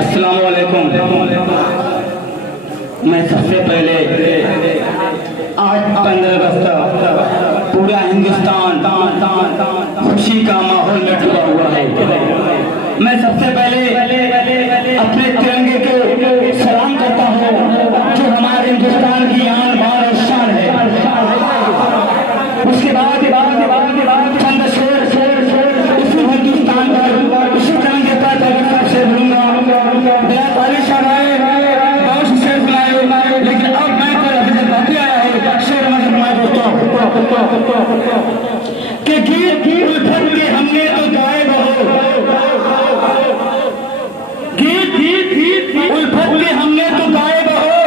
अस्सलाम वालेकुम। मैं सबसे पहले आज 15 अगस्त पूरा हिंदुस्तान खुशी का माहौल में डूबा हुआ है। मैं सबसे पहले अपने तिरंगे को सलाम करता हूँ जो हमारे हिंदुस्तान की आन बान और शान है। उसके बाद चंद शेर उसी हिंदुस्तान पर उसी तिरंगे पर सबसे बोलूंगा। मेरा ताली शराए बहुत शेर सुनाए, लेकिन अब मैं बाकी आया है शेर मैं दोस्तों कि गीत उल्फत के हमने तो गाए बहुत, गीत उल्फत के हमने तो गाए बहुत,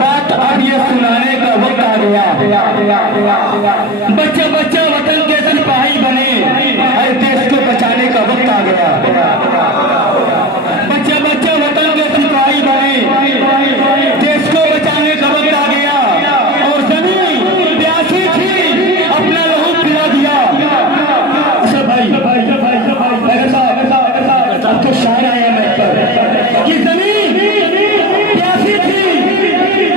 बात अब ये सुनाने का वक्त आ गया। बच्चा बच्चा वतन के सिपाही बने, हर देश को बचाने का वक्त आ गया। बच्चा बच्चा वतन के सिपाही बने, देश को बचाने का वक्त आ गया। और जमीन प्यासी थी, अपना लहू पिला दिया। अच्छा भाई अब तो शायर आया मैं पर, ये जमीन प्यासी थी,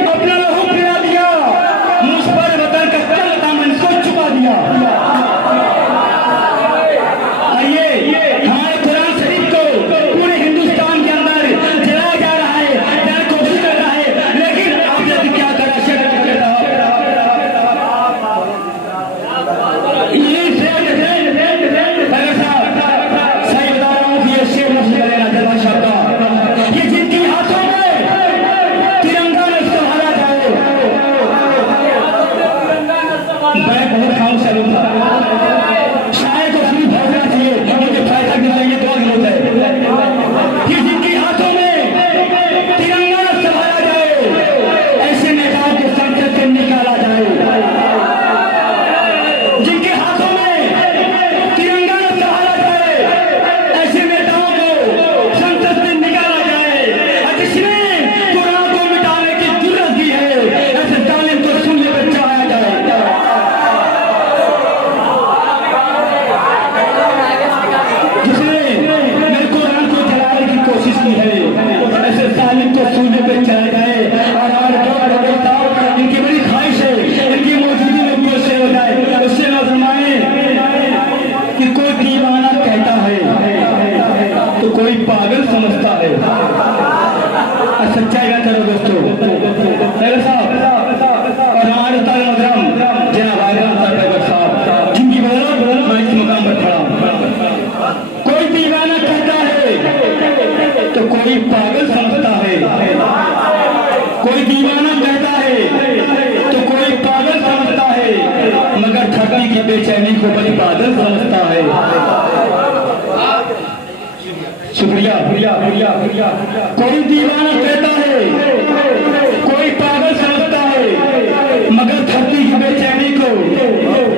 अपना लहू पिला दिया, मुझ पर वतन का कल दामन को चुका दिया। आइए हमारे कुरान शरीफ को पूरे हिंदुस्तान के अंदर जलाया जा रहा है, जलाने की कोशिश कर रहा है, लेकिन आप यदि क्या करा शेर सही बता रहा हूँ कि ये शेर ये जिनके हाथों में तिरंगा न संभाला जाए। मैं बहुत खाऊं सलून शायद तो अपनी भावना चाहिए, मुझे फायदा मिल जाएंगे तो होता है। ये जिनके हाथों में तिरंगा न संभाला जाए, ऐसे नेताओं को संसद से निकाला जाए। जिनके हाथों में तिरंगा न संभाला जाए, ऐसे नेताओं को संसद से निकाला जाए। और जिसने कुरान को मिटाने की जुर्रत दी है, ऐसे जालिम को सुनने पर चढ़ाया जाए। जिसने मेरे कुरान को जलाने की कोशिश की है, ऐसे जालिम को सुनने पर चढ़ाया जाए। और हमारे जो इनकी बड़ी ख्वाहिश है इनकी मौजूदगी में कोई से हो जाए, उससे न फरमाए कि कोई दीवाना कहता है तो कोई पागल समझता है। सच्चाई का करो दोस्तों मेरे साहब। और हमारे तालिम जनाब आयरन साहब जिनकी बदौलत मैं इस मुकाम पर खड़ा हूँ। कोई दीवाना कहता है तो कोई पागल समझता है, कोई दीवाना कहता है तो कोई पागल समझता है, मगर धरती की बेचैनी को बड़ी बादल समझता है। शुक्रिया। कोई दीवाना कहता है, कोई पागल समझता है, मगर धरती की बेचैनी को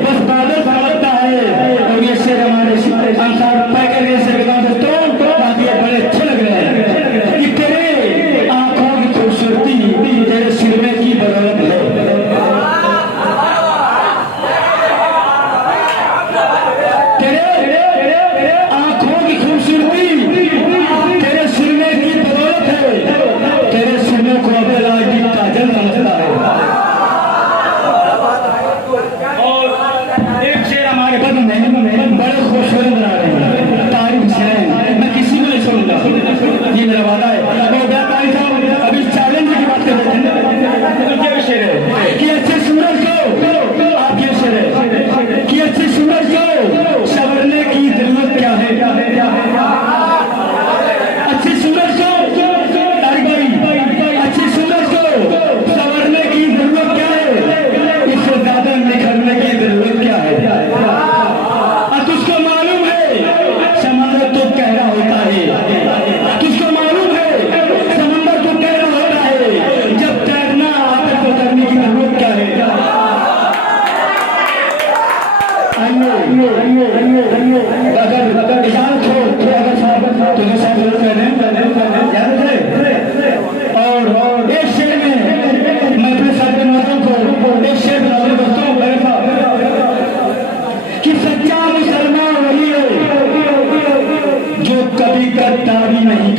बस बादल समझता है। और ये शेर हमारे अंसार पैकर से दोस्तों बड़े अच्छे लग रहे हैं कि तेरे आंखों की खूबसूरती तेरे सिर में की बदौलत है। तेरे आंखों की खूबसूरती तेरे सिर में की बदौलत है। तेरे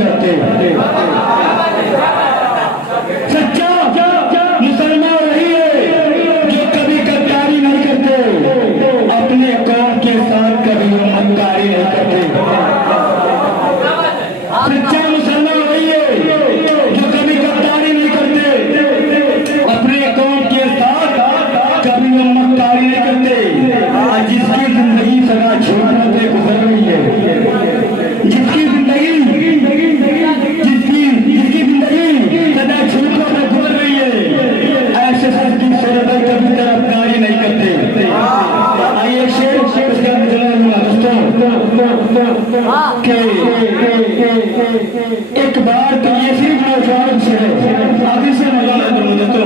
करते। सच्चा मुसलमान वही है जो कभी गद्दारी नहीं करते, अपने कौम के साथ कभी मक्कारी नहीं करते। सच्चा मुसलमान वही है जो कभी गद्दारी नहीं करते, अपने कौम के साथ कभी मक्कारी नहीं करते। आज जिसकी जिंदगी सदा झूठों पे गुजर रही है, जिसकी जिंदगी सदा झूठों पे गुजर रही है, ऐसे शख्स की सूरत कभी तरफदारी नहीं करते। आइए शेर उसका कि एक बार तो ये सिर्फ नौजवान से है, अभी से मजा दोस्तों